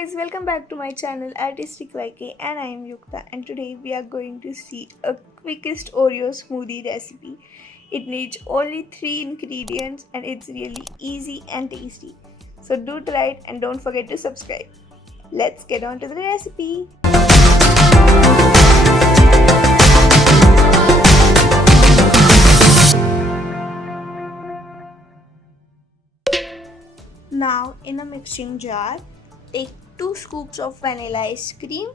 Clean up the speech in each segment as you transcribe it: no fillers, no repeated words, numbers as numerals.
guys, welcome back to my channel Artistic YK and I am Yukta, and today we are going to see a quickest Oreo smoothie recipe. It needs only 3 ingredients and it's really easy and tasty. So do try it and don't forget to subscribe. Let's get on to the recipe. Now in a mixing jar, take 2 scoops of vanilla ice cream,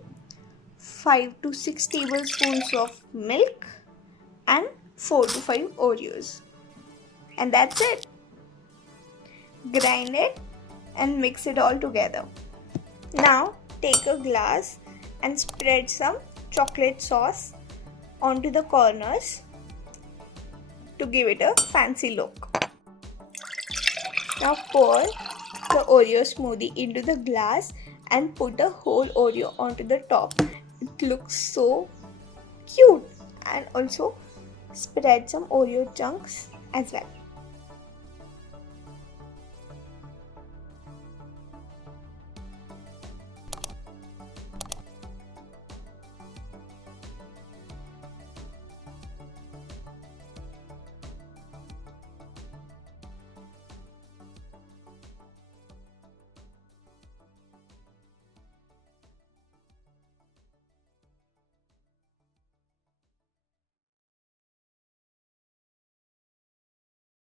5 to 6 tablespoons of milk and 4 to 5 Oreos. And that's it. Grind it and mix it all together. Now take a glass and spread some chocolate sauce onto the corners to give it a fancy look. Now pour the Oreo smoothie into the glass and put a whole Oreo onto the top. It looks so cute, and also spread some Oreo chunks as well.